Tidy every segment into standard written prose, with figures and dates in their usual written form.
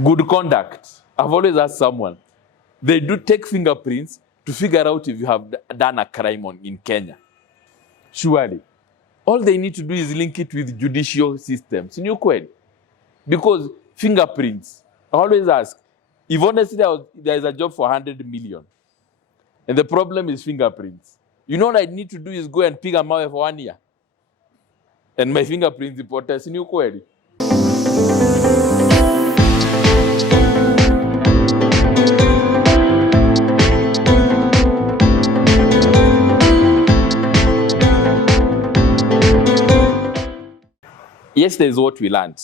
Good conduct. I've always asked someone, they do take fingerprints to figure out if you have done a crime in Kenya. Surely. All they need to do is link it with judicial systems. Because fingerprints, I always ask, if honestly there is a job for 100 million, and the problem is fingerprints, you know what I need to do is go and pick a mawe for 1 year. And my fingerprints reporters in query. Yes, there's what we learned,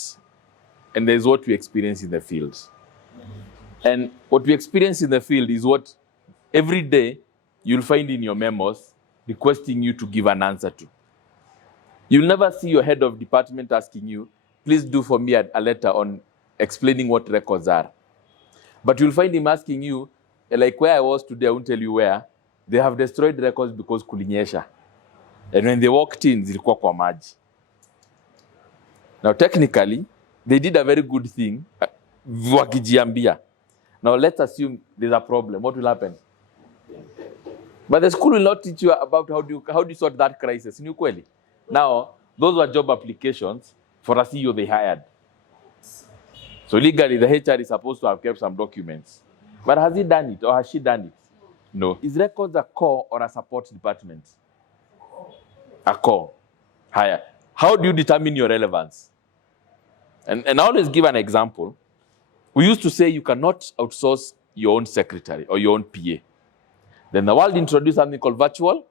and there's what we experience in the field. And what we experience in the field is what every day you'll find in your memos requesting you to give an answer to. You'll never see your head of department asking you, please do for me a letter on explaining what records are. But you'll find him asking you, like where I was today, I won't tell you where, they have destroyed records because kulinyesha. And when they walked in, zilikuwa kwa maji. Now, technically, they did a very good thing. Now, let's assume there's a problem. What will happen? But the school will not teach you about how do you sort that crisis. Now, those were job applications for a CEO they hired. So legally, the HR is supposed to have kept some documents. But has he done it or has she done it? No. Is records a core or a support department? A core. Higher. How do you determine your relevance? And I always give an example. We used to say you cannot outsource your own secretary or your own PA. Then the world introduced something called virtual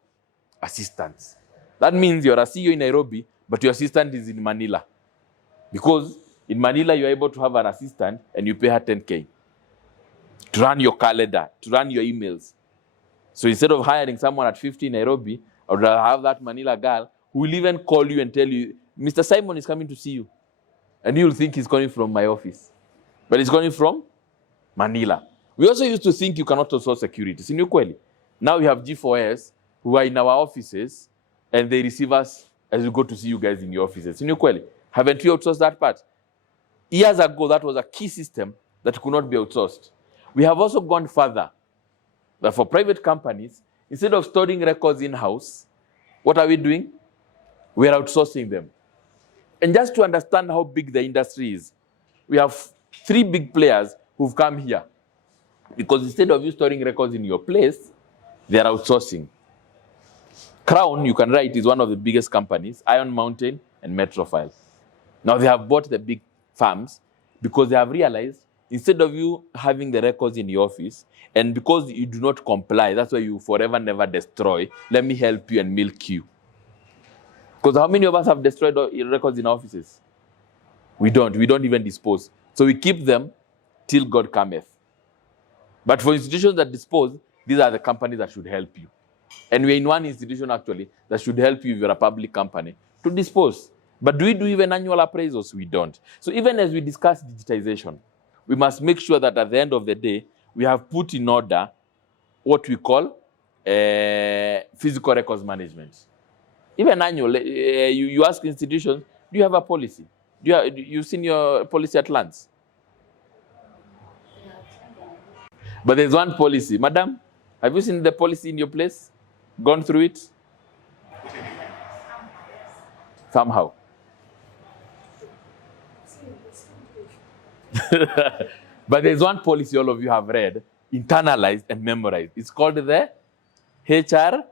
assistants. That means you're a CEO in Nairobi, but your assistant is in Manila. Because in Manila, you're able to have an assistant and you pay her 10K to run your calendar, to run your emails. So instead of hiring someone at 50 in Nairobi, I would have that Manila girl who will even call you and tell you, Mr. Simon is coming to see you. And you'll think he's coming from my office. But he's coming from Manila. We also used to think you cannot outsource security. Now we have G4S who are in our offices and they receive us as we go to see you guys in your offices. Haven't we outsourced that part? Years ago, that was a key system that could not be outsourced. We have also gone further. That for private companies, instead of storing records in-house, what are we doing? We are outsourcing them. And just to understand how big the industry is, we have 3 big players who've come here. Because instead of you storing records in your place, they are outsourcing. Crown, you can write, is one of the biggest companies, Iron Mountain and Metrofile. Now they have bought the big firms because they have realized instead of you having the records in your office, and because you do not comply, that's why you forever never destroy, let me help you and milk you. Because how many of us have destroyed records in our offices? We don't even dispose. So we keep them till God cometh. But for institutions that dispose, these are the companies that should help you. And we're in one institution actually that should help you if you're a public company to dispose. But do we do even annual appraisals? We don't. So even as we discuss digitization, we must make sure that at the end of the day, we have put in order what we call physical records management. Even annual, you ask institutions, do you have a policy? You've seen your policy at Lance? But there's one policy. Madam, have you seen the policy in your place? Gone through it? Somehow. But there's one policy all of you have read, internalized and memorized. It's called the HR.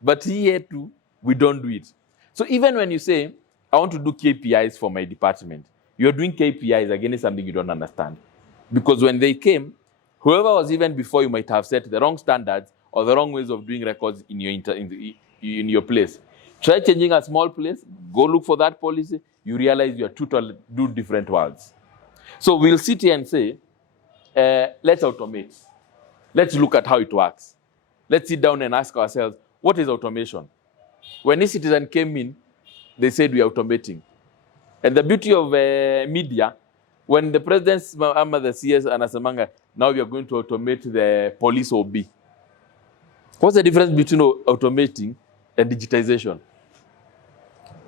But here too, we don't do it. So even when you say, I want to do KPIs for my department, you're doing KPIs against something you don't understand. Because when they came, whoever was even before you might have set the wrong standards or the wrong ways of doing records in your place. Try changing a small place, go look for that policy, you realize you are two different worlds. So we'll sit here and say, let's automate. Let's look at how it works. Let's sit down and ask ourselves, what is automation? When eCitizen came in, they said we are automating. And the beauty of media, when the president's the CS anasemanga, now we are going to automate the police OB. What's the difference between automating and digitization?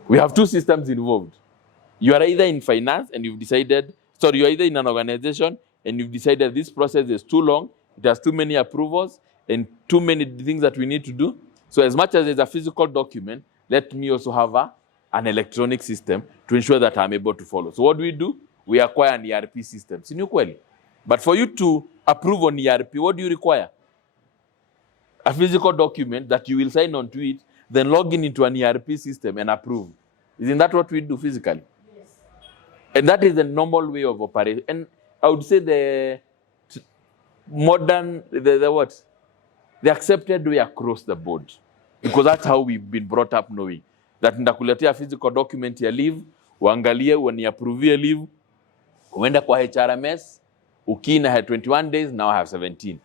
We have two systems involved. You are either in finance and you've decided, sorry, you're either in an organization and you've decided this process is too long, it has too many approvals and too many things that we need to do. So as much as there's a physical document, let me also have an electronic system to ensure that I'm able to follow. So what do? We acquire an ERP system. But for you to approve on ERP, what do you require? A physical document that you will sign on to it, then log in into an ERP system and approve. Isn't that what we do physically? Yes. And that is the normal way of operating. And I would say the modern, the accepted way across the board. Because that's how we've been brought up knowing. That ndakuletea physical document ya leave, uangalie, waniapprovie leave, uenda kwa HRMS, ukina had 21 days, now I have 17.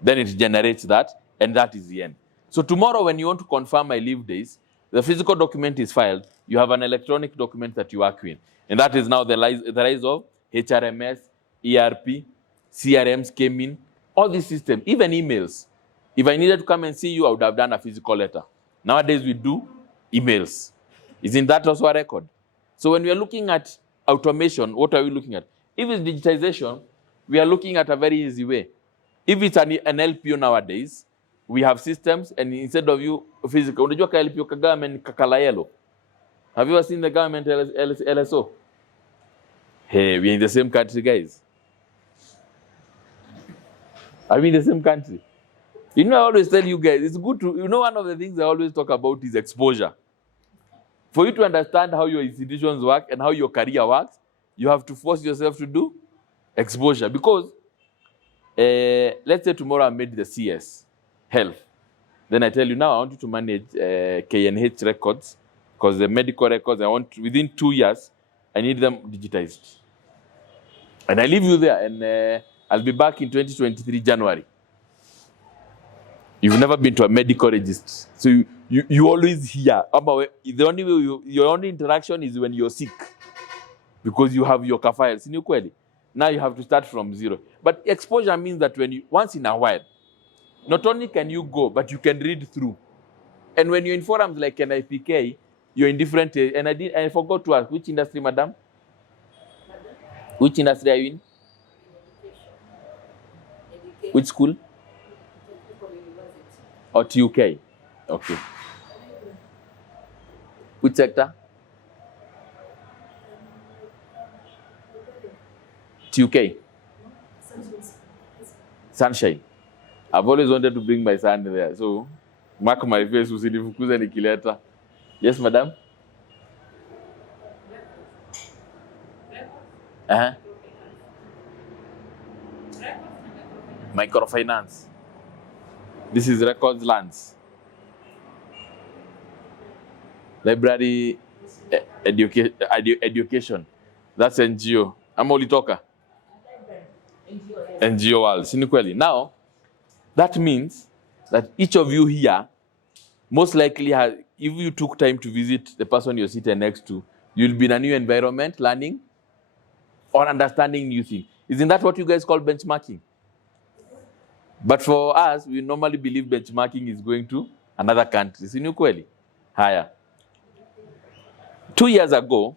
Then it generates that, and that is the end. So tomorrow when you want to confirm my leave days, the physical document is filed, you have an electronic document that you work with. And that is now the rise of HRMS, ERP, CRMs came in, all these systems, even emails. If I needed to come and see you, I would have done a physical letter. Nowadays we do emails. Isn't that also a record? So when we are looking at automation, what are we looking at? If it's digitization, we are looking at a very easy way. If it's an LPO nowadays, we have systems, and instead of you physical, unajua ka LPO ka government kakala yellow. Have you ever seen the government LSO? Hey, we're in the same country, guys. Are we in the same country? You know, I always tell you guys, it's good to, one of the things I always talk about is exposure. For you to understand how your institutions work and how your career works, you have to force yourself to do exposure. Because, let's say tomorrow I made the CS, health. Then I tell you, now I want you to manage KNH records, because the medical records, I want, within 2 years, I need them digitized. And I leave you there, and I'll be back in 2023, January. You've never been to a medical register. So you always hear. The only way your only interaction is when you're sick. Because you have your files. Now you have to start from zero. But exposure means that once in a while, not only can you go, but you can read through. And when you're in forums like NIPK, you're in different, and I forgot to ask, which industry, madam? Which industry are you in? Education. Which school? Or TUK? Okay. Which sector? TUK? Sunshine. I've always wanted to bring my son there. So, mark my face, usinifukuze nikileta. Yes, madam? Microfinance. This is records lands. Library education. That's NGO. I'm Olitoka. NGO world. Sinikweli. Now, that means that each of you here, most likely, if you took time to visit the person you're sitting next to, you'll be in a new environment, learning or understanding new things. Isn't that what you guys call benchmarking? But for us, we normally believe benchmarking is going to another country. Sinikweli. Higher. 2 years ago,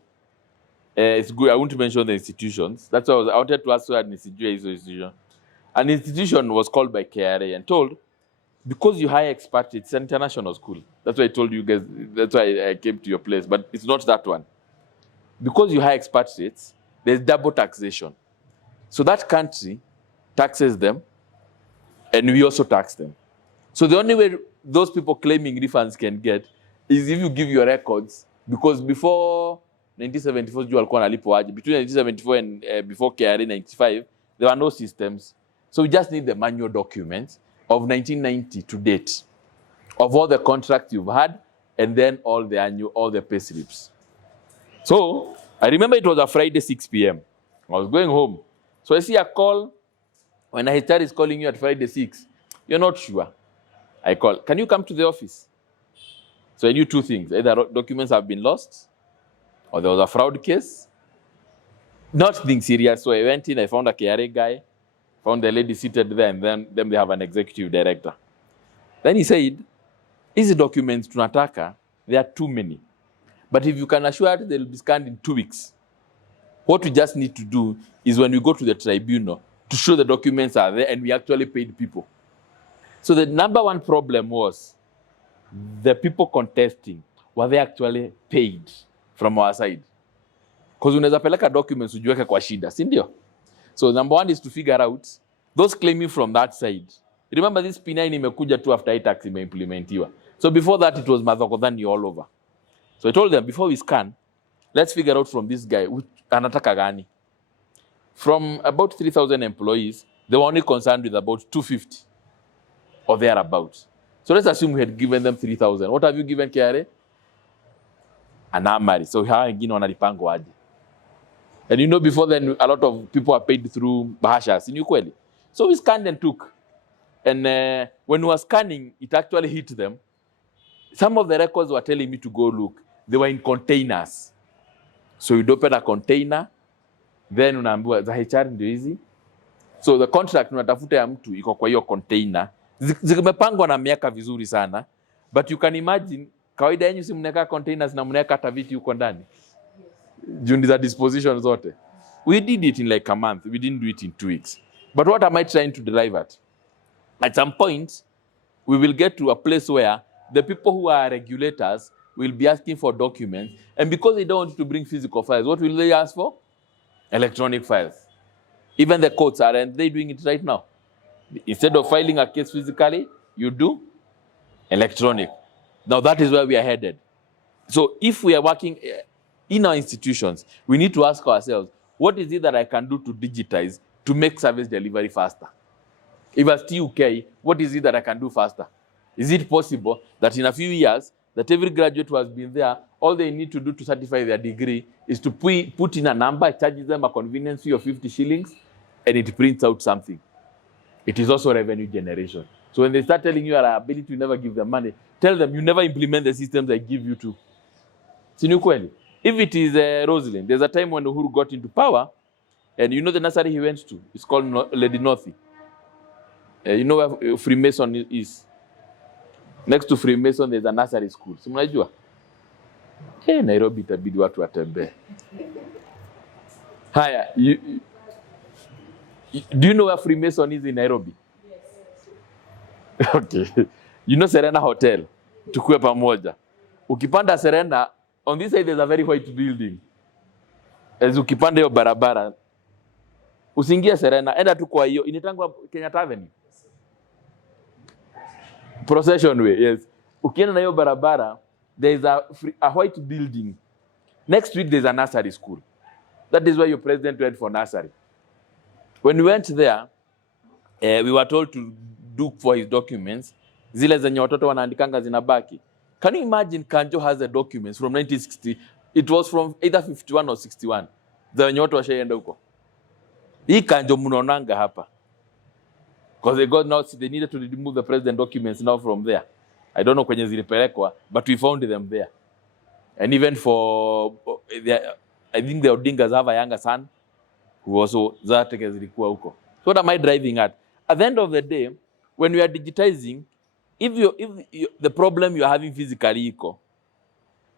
it's good. I won't mention the institutions. That's why I wanted to ask you an institution. An institution was called by KRA and told, because you hire expatriates, it's an international school. That's why I told you guys, that's why I came to your place, but it's not that one. Because you hire expatriates, there's double taxation. So that country taxes them, and we also tax them. So the only way those people claiming refunds can get is if you give your records, because before 1974, between 1974 and before KRA 95, there were no systems. So we just need the manual documents of 1990 to date, of all the contracts you've had, and then all the pay slips. So I remember it was a Friday, 6 p.m. I was going home. So I see a call. When a HR is calling you at Friday 6, you're not sure. I call, can you come to the office? So I knew two things. Either documents have been lost, or there was a fraud case. Nothing serious. So I went in, I found a KRA guy, found the lady seated there, and then they have an executive director. Then he said, these documents tunataka, there are too many. But if you can assure that they'll be scanned in 2 weeks, what we just need to do is when we go to the tribunal to show the documents are there and we actually paid people. So the number one problem was the people contesting, were they actually paid from our side? Because unaweza peleka documents ujiweke kwa shida, si ndio? So number one is to figure out those claiming from that side. Remember this P9 imekuja tu after iTax imeimplementiwa. So before that it was madhokodhani all over. So I told them, before we scan, let's figure out from this guy, anataka gani. From about 3,000 employees, they were only concerned with about 250 or thereabouts. So let's assume we had given them 3,000. What have you given KRA? An amari. So hawa wengine wanalipango aje. And you know, before then, a lot of people are paid through bahashas in ukweli. So we scanned and took. And when we were scanning, it actually hit them. Some of the records were telling me to go look. They were in containers. So you'd open a container, then unaambiwa za HR ndio hizi. So the contract unatafuta ya mtu iko kwa hiyo container. Zimepangwa na miaka vizuri sana. But you can imagine, kawaida yenyu si mneka containers na mneka hata viti huko ndani. During the disposition zote. We did it in like a month. We didn't do it in 2 weeks. But what am I trying to derive at? At some point, we will get to a place where the people who are regulators will be asking for documents. And because they don't want to bring physical files, what will they ask for? Electronic files. Even the courts, aren't they doing it right now? Instead of filing a case physically, you do electronic. Now that is where we are headed. So if we are working in our institutions, we need to ask ourselves, what is it that I can do to digitize to make service delivery faster? If I still UK, what is it that I can do faster? Is it possible that in a few years, that every graduate who has been there, all they need to do to certify their degree is to put in a number, charges them a convenience fee of 50 shillings, and it prints out something. It is also revenue generation. So when they start telling you your ability to never give them money, tell them you never implement the systems I give you to. Sinukweli. If it is Rosalind, there's a time when Uhuru got into power, and you know the nursery he went to, it's called Lady Northy. You know where Freemason is? Next to Freemason, there's a nursery school. Si mnajua? Nairobi itabidi watu watembee. Haya, do you know where Freemason is in Nairobi? Yes. Okay. You know Serena Hotel? Tukue pamoja. Ukipanda Serena, on this side there's a very white building. As ukipanda hiyo barabara, usiingie Serena, enda tu kwa hiyo, inatangwa Kenyatta Avenue. Procession way, yes. Ukienda na hiyo barabara, there is a white building. Next week there's a nursery school. That is where your president went for nursery. When we went there, we were told to look for his documents. Zile zenye watoto wanaandikanga zinabaki. Can you imagine Kanjo has the documents from 1960? It was from either 51 or 61. Zenye watu washaenda huko. Hii Kanjo mnaonanga hapa. Because they got now, they needed to remove the president documents now from there. I don't know kwenye zilipelekwa, but we found them there. And even for, I think the Odingas have a younger son, who also zateke zilikuwa huko. So what am I driving at? At the end of the day, when we are digitizing, if the problem you are having physically iko,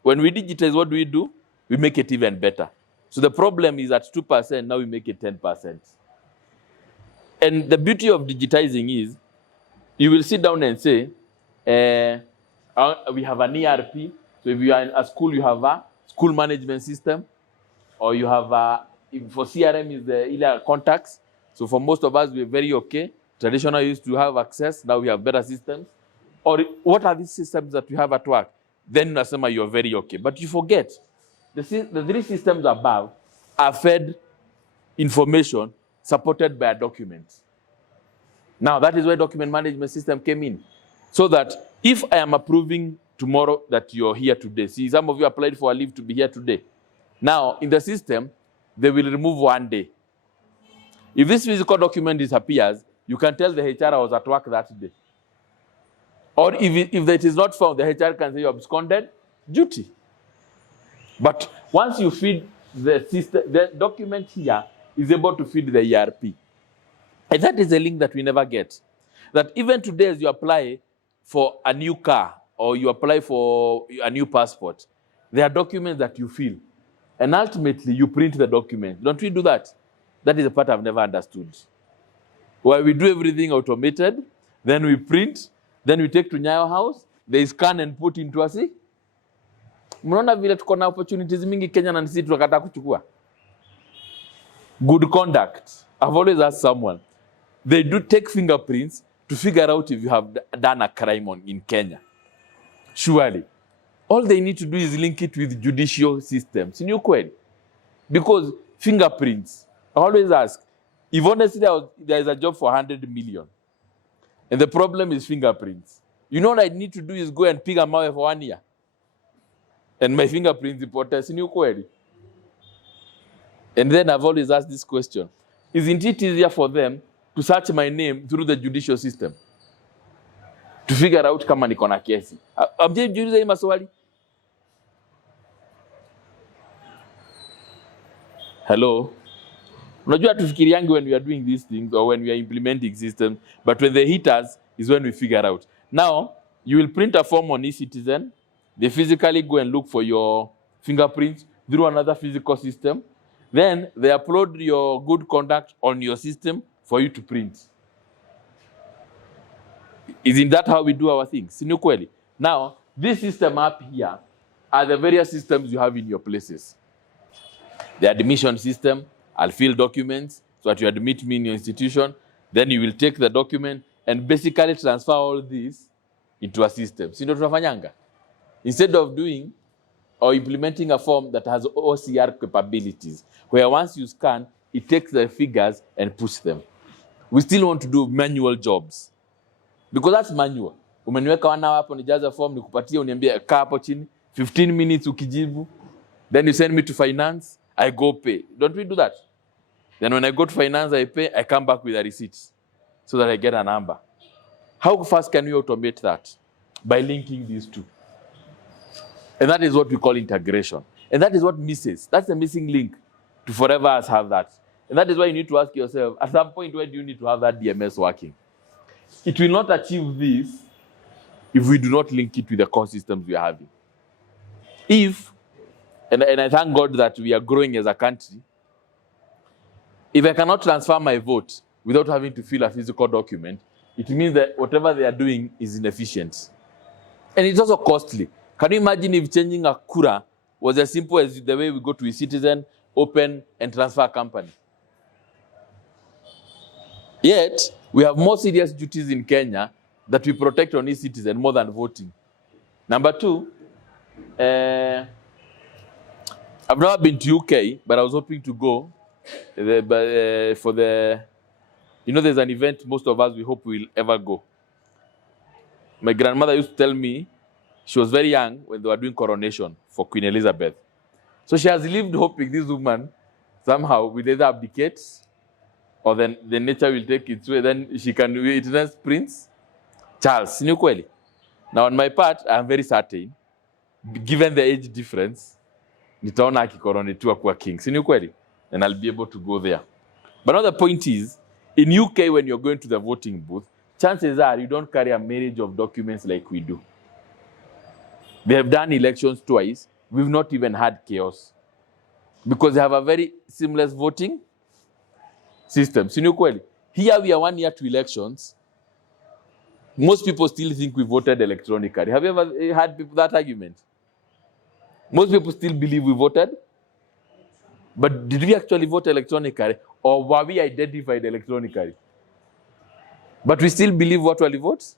when we digitize, what do? We make it even better. So the problem is at 2%, now we make it 10%. And the beauty of digitizing is, you will sit down and say, we have an ERP. So if you are in a school, you have a school management system, or you have for CRM is the contacts. So for most of us, we're very okay. Traditional used to have access. Now we have better systems. Or what are these systems that we have at work? Then Nasema, you're very okay. But you forget, the 3 systems above are fed information supported by a document. Now, that is where document management system came in. So that if I am approving tomorrow that you're here today, see, some of you applied for a leave to be here today. Now, in the system, they will remove 1 day. If this physical document disappears, you can tell the HR I was at work that day. Or if it is not found, the HR can say you absconded duty. But once you feed the system, the document here is able to feed the ERP. And that is a link that we never get. That even today, as you apply for a new car or you apply for a new passport, There are documents that you fill, and ultimately you print the document. Don't we do that? That is the part I've never understood. Why we do everything automated, then we print, then we take to Nyayo House, they scan and put into a C. Mnaona vile tuko na opportunities mingi Kenya na sisi tunakataa kuchukua. Good conduct. I've always asked someone, they do take fingerprints to figure out if you have done a crime in Kenya. Surely. All they need to do is link it with judicial systems. In your query. Because fingerprints, I always ask, if honestly there is a job for 100 million, and the problem is fingerprints, you know what I need to do is go and pick a mawe for 1 year. And my fingerprints reporters in your query. And then I've always asked this question. Isn't it easier for them to search my name through the judicial system? To figure out kama niko na kesi. Amjiuliza hii maswali? Hello? Unajua tufikiriangi when we are doing these things or when we are implementing systems, but when they hit us is when we figure out. Now, you will print a form on eCitizen. They physically go and look for your fingerprints through another physical system. Then they upload your good conduct on your system for you to print. Isn't that how we do our things? Sinu kweli? Now, this system up here are the various systems you have in your places. The admission system, I'll fill documents so that you admit me in your institution. Then you will take the document and basically transfer all this into a system. Sino tunafanyanga? Instead of doing or implementing a form that has OCR capabilities, where once you scan, it takes the figures and puts them. We still want to do manual jobs. Because that's manual. Umeniweka 1 hour hapo nijaza form, nikupatie uniambie kaa hapo chini, 15 minutes ukijibu, then you send me to finance, I go pay. Don't we do that? Then when I go to finance, I pay, I come back with a receipt so that I get a number. How fast can we automate that? By linking these two. And that is what we call integration. And that is what misses. That's the missing link to forever us have that. And that is why you need to ask yourself, at some point, where do you need to have that DMS working? It will not achieve this if we do not link it with the core systems we are having. And I thank God that we are growing as a country, if I cannot transfer my vote without having to fill a physical document, it means that whatever they are doing is inefficient. And it's also costly. Can you imagine if changing a kura was as simple as the way we go to eCitizen, open, and transfer a company? Yet, we have more serious duties in Kenya that we protect on eCitizen more than voting. Number 2, I've never been to UK, but I was hoping to go for the, there's an event most of us we hope will ever go. My grandmother used to tell me, she was very young when they were doing coronation for Queen Elizabeth. So she has lived hoping this woman somehow will either abdicate or then the nature will take its way. Then she can witness Prince Charles. Sinu kweli? Now on my part, I am very certain, given the age difference, nitaona akikoronetua kuwa king. Sinu kweli? And I'll be able to go there. But now the point is, in UK, when you're going to the voting booth, chances are you don't carry a marriage of documents like we do. They have done elections twice. We've not even had chaos. Because they have a very seamless voting system. Here we are 1 year to elections. Most people still think we voted electronically. Have you ever had that argument? Most people still believe we voted. But did we actually vote electronically? Or were we identified electronically? But we still believe virtually votes?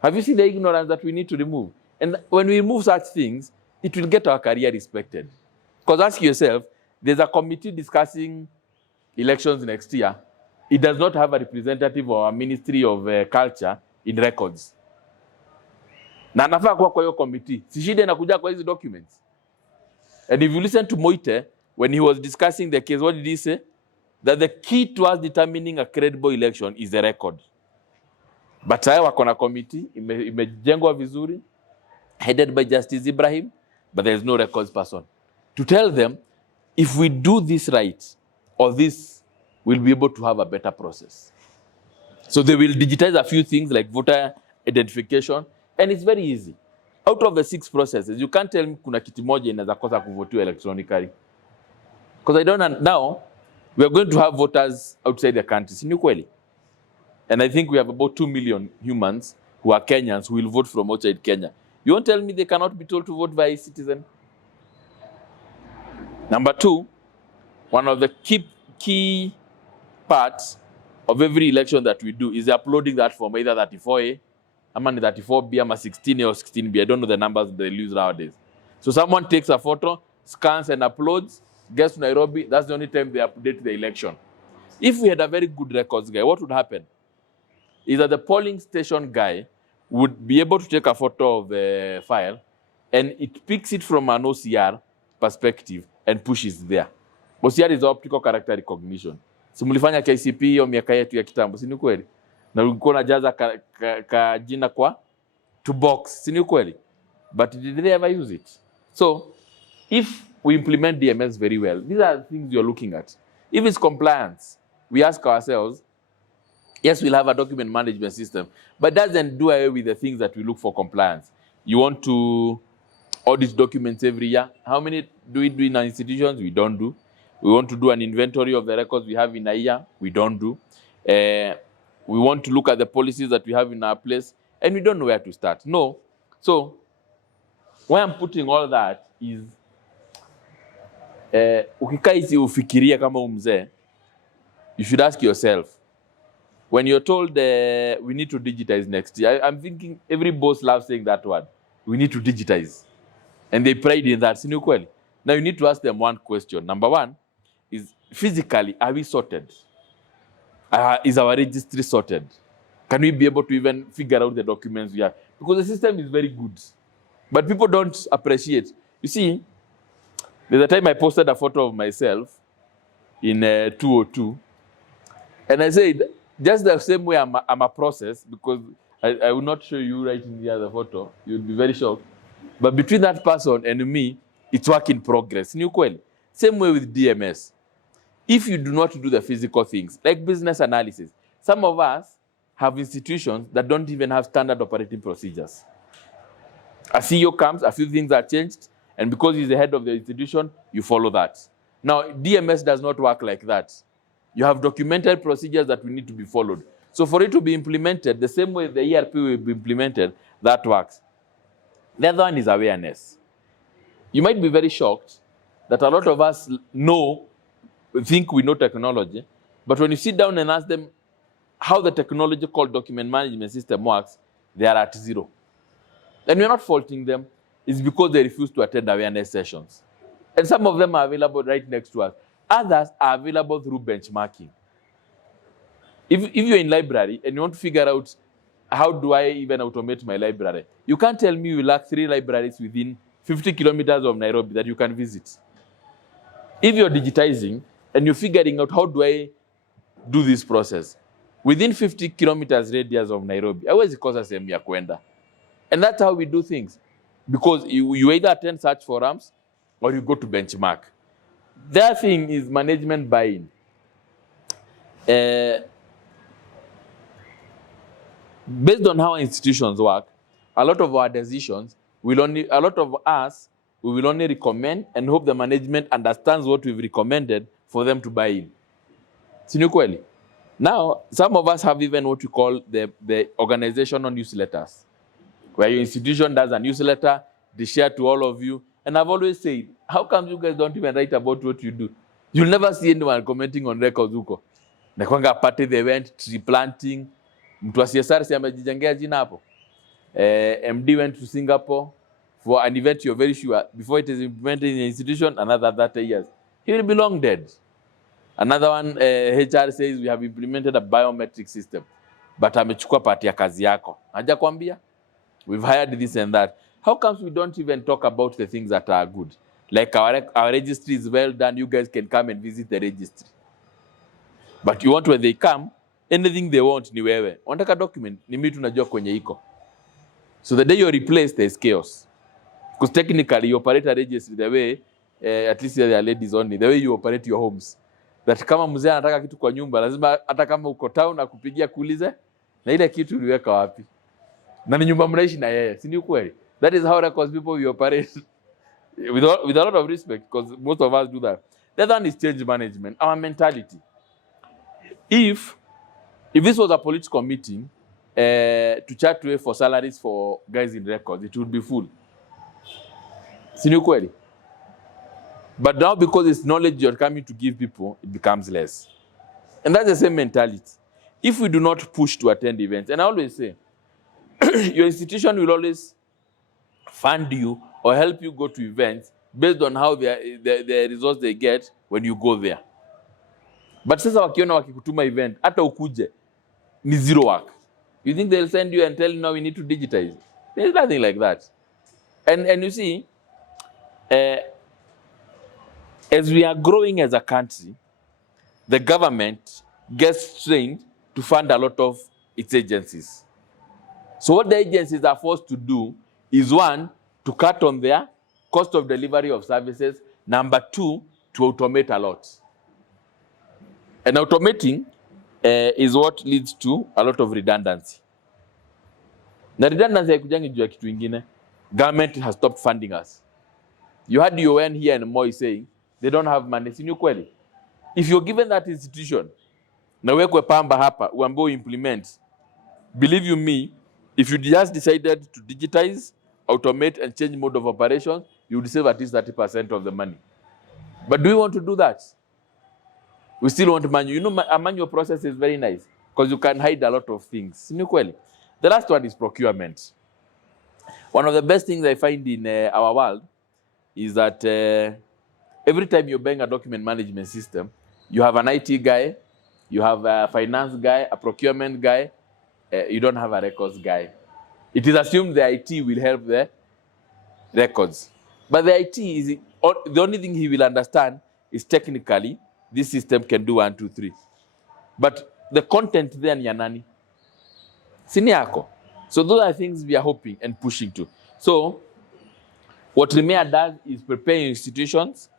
Have you seen the ignorance that we need to remove? And when we remove such things, it will get our career respected. Because ask yourself, there's a committee discussing elections next year. It does not have a representative or a ministry of culture in records. Na nafaa kuwa kwa hiyo committee. Si shida inakuja kwa hizi documents. And if you listen to Moite, when he was discussing the case, what did he say? That the key to us determining a credible election is the record. But haya wako na committee, imejengwa vizuri, headed by Justice Ibrahim, but there is no records person. To tell them, if we do this right, or this, we'll be able to have a better process. So they will digitize a few things like voter identification, and it's very easy. out of the 6 processes, you can't tell me kuna kiti moja inaweza kosa kuvotiwa electronically. Because I don't now, we are going to have voters outside the country. Si ni kweli? And I think we have about 2 million humans who are Kenyans who will vote from outside Kenya. You won't tell me they cannot be told to vote by a citizen? Number 2, one of the key parts of every election that we do is uploading that form, either 34A, 34B, 16A or 16B. I don't know the numbers they use nowadays. So someone takes a photo, scans and uploads, gets to Nairobi, that's the only time they update the election. If we had a very good records guy, what would happen? Is that the polling station guy would be able to take a photo of the file and it picks it from an OCR perspective and pushes there. OCR is optical character recognition. Simulifanya KCP hiyo miaka yetu ya kitambo, si ni kweli? Na ulikuwa unajaza ka jina kwa to box, si ni kweli? But did they ever use it? So, if we implement DMS very well, these are the things you're looking at. If it's compliance, we ask ourselves, yes, we'll have a document management system, but doesn't do away with the things that we look for compliance. You want to audit documents every year. How many do we do in our institutions? We don't do. We want to do an inventory of the records we have in a year. We don't do. We want to look at the policies that we have in our place, and we don't know where to start. No. So, why I'm putting all that is, ukikaa hizi ufikiria kama umzee, you should ask yourself, when you're told we need to digitize next year, I'm thinking every boss loves saying that word. We need to digitize. And they pride in that. Now you need to ask them one question. Number 1 is, physically, are we sorted? Is our registry sorted? Can we be able to even figure out the documents we have? Because the system is very good. But people don't appreciate. You see, there's a time I posted a photo of myself in 202. And I said, just the same way I'm a process, because I will not show you right in the other photo. You'll be very shocked. But between that person and me, it's work in progress. Same way with DMS. If you do not do the physical things, like business analysis, some of us have institutions that don't even have standard operating procedures. A CEO comes, a few things are changed, and because he's the head of the institution, you follow that. Now, DMS does not work like that. You have documented procedures that will need to be followed. So for it to be implemented, the same way the ERP will be implemented, that works. The other one is awareness. You might be very shocked that a lot of us think we know technology, but when you sit down and ask them how the technology called document management system works, they are at 0. And we're not faulting them. It's because they refuse to attend awareness sessions. And some of them are available right next to us. Others are available through benchmarking. If you're in library and you want to figure out how do I even automate my library, you can't tell me you lack 3 libraries within 50 kilometers of Nairobi that you can visit. If you're digitizing and you're figuring out how do I do this process, within 50 kilometers radius of Nairobi, hawezi kosa sehemu ya kwenda. And that's how we do things. Because you either attend such forums or you go to benchmark. Their thing is management buy-in. Based on how institutions work, a lot of our decisions we will only recommend and hope the management understands what we've recommended for them to buy in. Sini kweli? Now, some of us have even what we call the organizational newsletters, where your institution does a newsletter, they share to all of you. And I've always said, how come you guys don't even write about what you do? You'll never see anyone commenting on records huko. Nakwanga party the event, tree planting, mtu wa CSR si amejijengea jina hapo. MD went to Singapore for an event you're very sure, before it is implemented in the institution, another 30 years. He will be long dead. Another one, HR says we have implemented a biometric system, but amechukua part ya kazi yako. Hajakwambia? We've hired this and that. How comes we don't even talk about the things that are good? Like our registry is well done, you guys can come and visit the registry. But you want when they come, anything they want ni wewe. Wanataka document, ni mimi tunajua kwenye iko. So the day you're replaced, there's chaos. Because technically you operate a registry the way, at least there are ladies only, the way you operate your homes. That kama mzee anataka kitu kwa nyumba, lazima hata kama uko town akupigia kuulize, na ile kitu uliweka wapi? Na ni nyumba mnaishi na yeye, si ni ukweli? That is how records people we operate with a lot of respect, because most of us do that. The other one is change management, our mentality. If this was a political meeting to chat way for salaries for guys in records, it would be full. Sinu kweli? But now, because it's knowledge you're coming to give people, it becomes less. And that's the same mentality. If we do not push to attend events, and I always say, your institution will always fund you or help you go to events based on how the results they get when you go there. But sasa wakiona wakikutuma event, hata ukuje, ni zero work. You think they'll send you and tell you now we need to digitize? There's nothing like that. And you see, as we are growing as a country, the government gets trained to fund a lot of its agencies. So what the agencies are forced to do is, one, to cut on their cost of delivery of services. Number two, to automate a lot. And automating is what leads to a lot of redundancy. Na redundancy haikujangi juu ya kitu ingine. Government has stopped funding us. You had UN here and Moi saying they don't have money. Si ni kweli? If you're given that institution, na wekwe pamba hapa, uambiwe implement, believe you me, if you just decided to digitize, automate, and change mode of operation, you would save at least 30% of the money. But do we want to do that? We still want manual. You know, a manual process is very nice because you can hide a lot of things. The last one is procurement. One of the best things I find in our world is that every time you're buying a document management system, you have an IT guy, you have a finance guy, a procurement guy, you don't have a records guy. It is assumed the IT will help the records. But the IT is, the only thing he will understand is technically, this system can do 1, 2, 3. But the content there ni ya nani? Sini yako. So those are things we are hoping and pushing to. So what RIMEA does is prepare institutions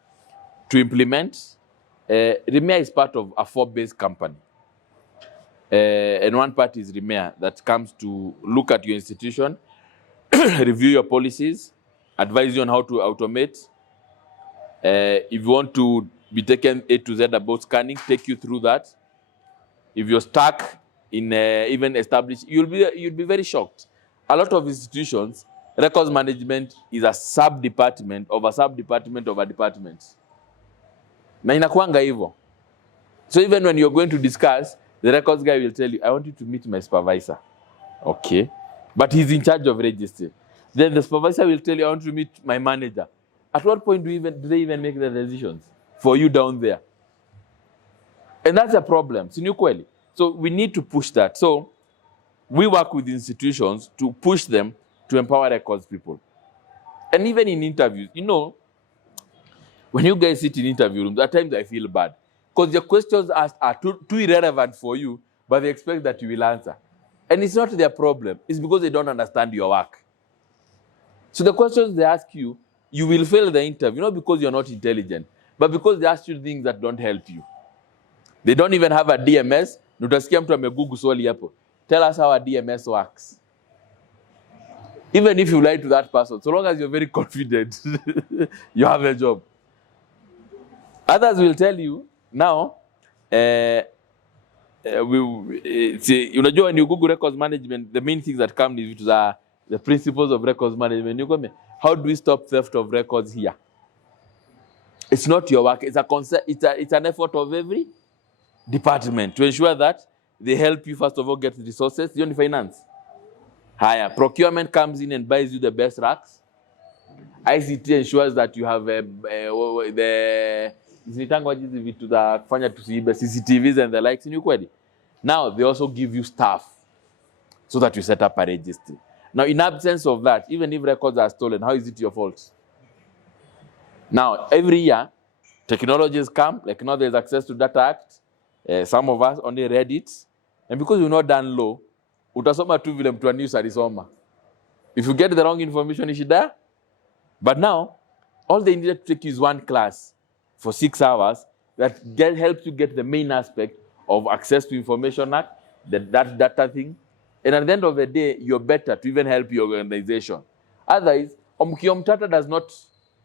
to implement. RIMEA is part of a 4-based company. And one part is RIMEA that comes to look at your institution, review your policies, advise you on how to automate. If you want to be taken A to Z about scanning, take you through that. If you're stuck in even established, you'll be very shocked. A lot of institutions, records management is a sub-department of a sub-department of a department. Na inakuanga hivyo. So even when you're going to discuss, the records guy will tell you, I want you to meet my supervisor. Okay. But he's in charge of registry. Then the supervisor will tell you, I want to meet my manager. At what point do they even make the decisions for you down there? And that's a problem. So we need to push that. So we work with institutions to push them to empower records people. And even in interviews, you know, when you guys sit in interview rooms, at times I feel bad. Because the questions asked are too irrelevant for you, but they expect that you will answer. And it's not their problem. It's because they don't understand your work. So the questions they ask you, you will fail the interview, not because you're not intelligent, but because they ask you things that don't help you. They don't even have a DMS. Utasikia mtu amegoogle swali hapo. Tell us how a DMS works. Even if you lie to that person, so long as you're very confident, you have a job. Others will tell you, now, unajua when you Google records management, the main things that come is the principles of records management. You go, how do we stop theft of records here? It's not your work. It's a concept. It's an effort of every department to ensure that they help you, first of all, get resources. You only finance. Higher. Procurement comes in and buys you the best racks. ICT ensures that you have the CCTVs and the likes in your query. Now, they also give you staff so that you set up a registry. Now, in absence of that, even if records are stolen, how is it your fault? Now, every year, technologies come, like now there's access to Data Act. Some of us only read it. And because you've not done law, utasoma tu vile mtu news alisoma. If you get the wrong information, is there? But now, all they needed to take is one class for 6 hours that helps you get the main aspect of access to information act, that data thing. And at the end of the day, you're better to even help your organization. Otherwise, Omkiomtata does not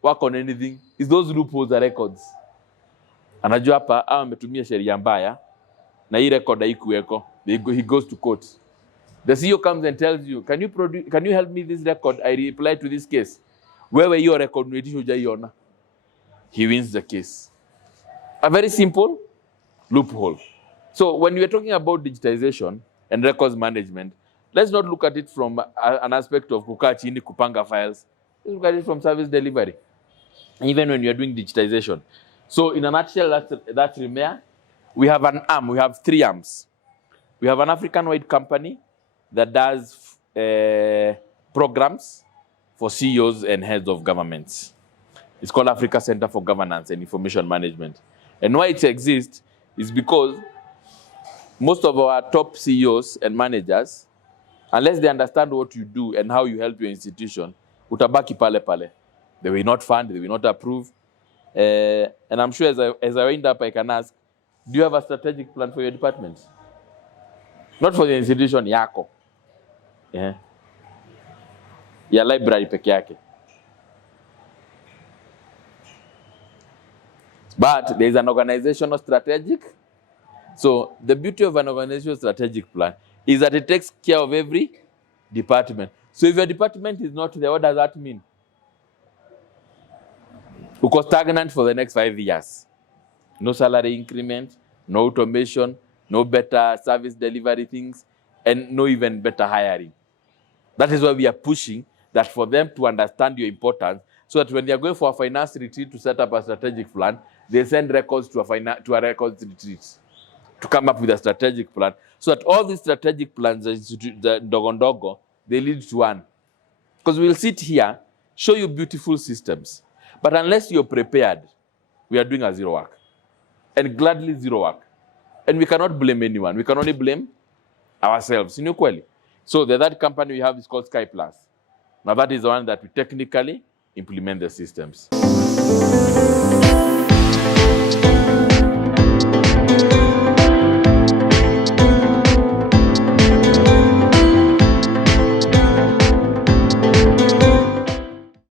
work on anything. It's those loopholes are records. Anajua hapa ametumia sheria mbaya na hii record haikuweko. He goes to court. The CEO comes and tells you, can you help me this record? I reply to this case. Wewe hiyo record unaitisha hujaiona. He wins the case. A very simple loophole. So when we are talking about digitization and records management, let's not look at it from an aspect of kukaa chini kupanga files. Let's look at it from service delivery. Even when you are doing digitization. So in a nutshell, that's Remea. We have an arm. We have 3 arms. We have an African-wide company that does programs for CEOs and heads of governments. It's called Africa Center for Governance and Information Management. And why it exists is because most of our top CEOs and managers, unless they understand what you do and how you help your institution, utabaki pale pale. They will not fund, they will not approve. And I'm sure as I wind up, I can ask, do you have a strategic plan for your department? Not for the institution yako. Yeah. Ya library peke yake. But there is an organizational strategic. So the beauty of an organizational strategic plan is that it takes care of every department. So if your department is not there, what does that mean? Because stagnant for the next 5 years. No salary increment, no automation, no better service delivery things, and no even better hiring. That is why we are pushing that for them to understand your importance, so that when they are going for a finance retreat to set up a strategic plan, they send records to a records retreat to come up with a strategic plan, so that all these strategic plans, the dogondogo, they lead to one. Because we'll sit here, show you beautiful systems, but unless you're prepared, we are doing a zero work. And gladly zero work. And we cannot blame anyone. We can only blame ourselves. So the third company we have is called Sky Plus. Now that is the one that we technically implement the systems.